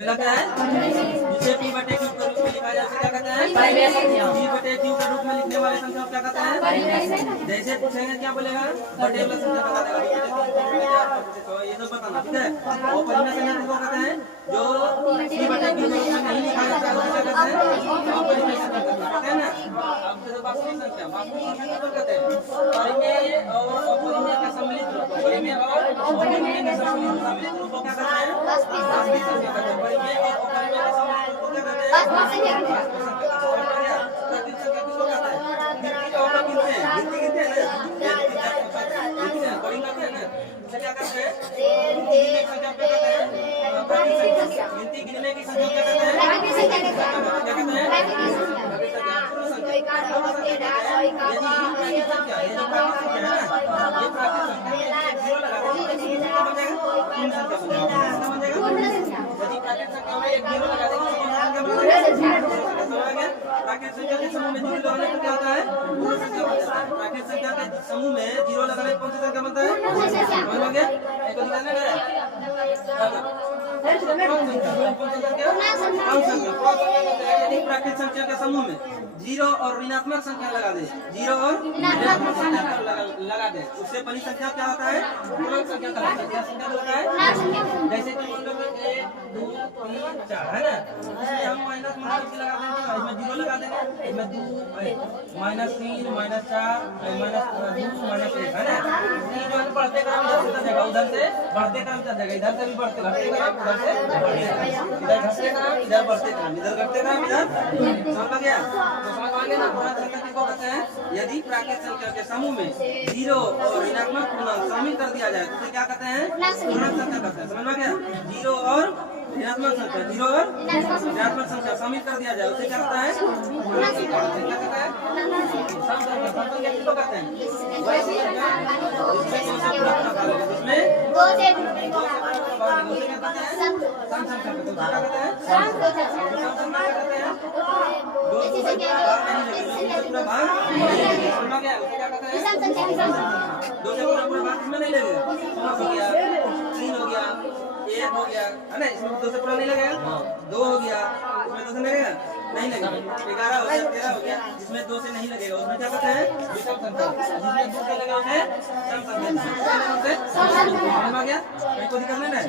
पहला क्या है जिसे p बटे q के रूप में लिखा जा सकता है, क्या कहते हैं p बटे q के रूप में लिखने वाले संख्या को क्या कहते हैं। जैसे पूछेंगे क्या बोलेगा बटे वाला संख्या बता देगा, ये सब बताना ठीक है। और परिमेय संख्या किसको कहते हैं जो p बटे q के रूप में नहीं लिखा जाता है उसे क्या कहते हैं अपरिमेय संख्या कहते हैं ना। अब जैसे वास्तविक संख्या किसको कहते हैं परिमेय और अपरिमेय का सम्मिलित रूप, परिमेय और अपरिमेय का सम्मिलित रूप को क्या कहते हैं वास्तविक संख्या कहते हैं। परिमेय और अपरिमेय का सम्मिलित रूप को क्या कहते हैं वास्तविक संख्या। प्राकृतिक संख्या किसको कहते हैं गिनती और गिनते हैं, गिनती गिनते हैं ना गिनते हैं पढ़ी करते हैं ना, उसे क्या कहते हैं गिनने की संख्या क्या कहते हैं प्राकृतिक संख्या। गिनती गिनने की संख्या क्या कहते हैं प्राकृतिक संख्या क्या कहते हैं प्राकृतिक संख्या पूर्ण संख्या। यदि प्राकृतिक संख्या ये जो प्राकृतिक संख्या है ना ये प्राकृतिक संख्या जीरो लगा देंगे तो बन जाएगा पूर्ण संख्या बन जाएगा। यदि प्राकृतिक संख्या में एक जीरो लगा देंगे तो पूर्ण संख्या बन जाएगा। प्राकृतिक संख्या के समूह में जीरो लगाने पर क्या होता है पूर्ण संख्या बन जाता है। प्राकृतिक संख्या के समूह में जीरो लगाने पर कौन सी संख्या बनता है समझ में गया। एक और निकालने यदि प्राकृतिक संख्या के समूह में जीरो और ऋणात्मक संख्या लगा दे, जीरो और ऋणात्मक संख्या लगा दे उससे बड़ी संख्या क्या होता है पूर्णांक संख्या कहलाता है। क्या संख्या होता है जैसे कि हम लोग 1 2 3 4 है ना, इसमें हम माइनस माइनस लगा देंगे, इसमें जीरो लगा देंगे, इसमें 2 माइनस 3 माइनस 4 माइनस 2 माइनस 1 है ना। ये जो बढ़ते क्रम इधर से जाएगा उधर से बढ़ते क्रम चल जाएगा, इधर से भी बढ़ते घटते क्रम उधर से इधर घटते क्रम इधर बढ़ते क्रम इधर घटते क्रम इधर समझ गया। तो समझ आगे ना पूर्णांक संख्या किसको कहते हैं यदि प्राकृतिक संख्या के समूह में जीरो और ऋणात्मक पूर्णांक शामिल कर दिया जाए तो उसे क्या कहते हैं पूर्णांक संख्या कहते हैं। समझ में गया। जीरो और ऋणात्मक संख्या जीरो और ऋणात्मक संख्या शामिल कर दिया जाए उसे क्या कहता है पूर्णांक संख्या क्या कहता है सम संख्या। सम संख्या किसको कहते हैं जिसमें दो से पूरा भाग है, जिसमें दो से भाग उसे क्या कहते हैं सम संख्या कहते हैं। क्या कहते हैं सम संख्या कहते हैं दो से पूरा भाग नहीं लगे, दो से पूरा भाग समझ गया उसे क्या कहते हैं दो से पूरा भाग इसमें नहीं लगेगा। 5 हो गया 3 हो गया 1 हो गया है ना, इसमें 2 से पूरा नहीं लगेगा। 2 हो गया इसमें 2 से लगेगा नहीं लगेगा। 11 हो गया 13 हो गया जिसमें 2 से नहीं लगेगा उसमें क्या कहते हैं विषम संख्या। जिसमें 2 से लगेगा उसे सम संख्या। समझ गया कोई दिक्कत नहीं है।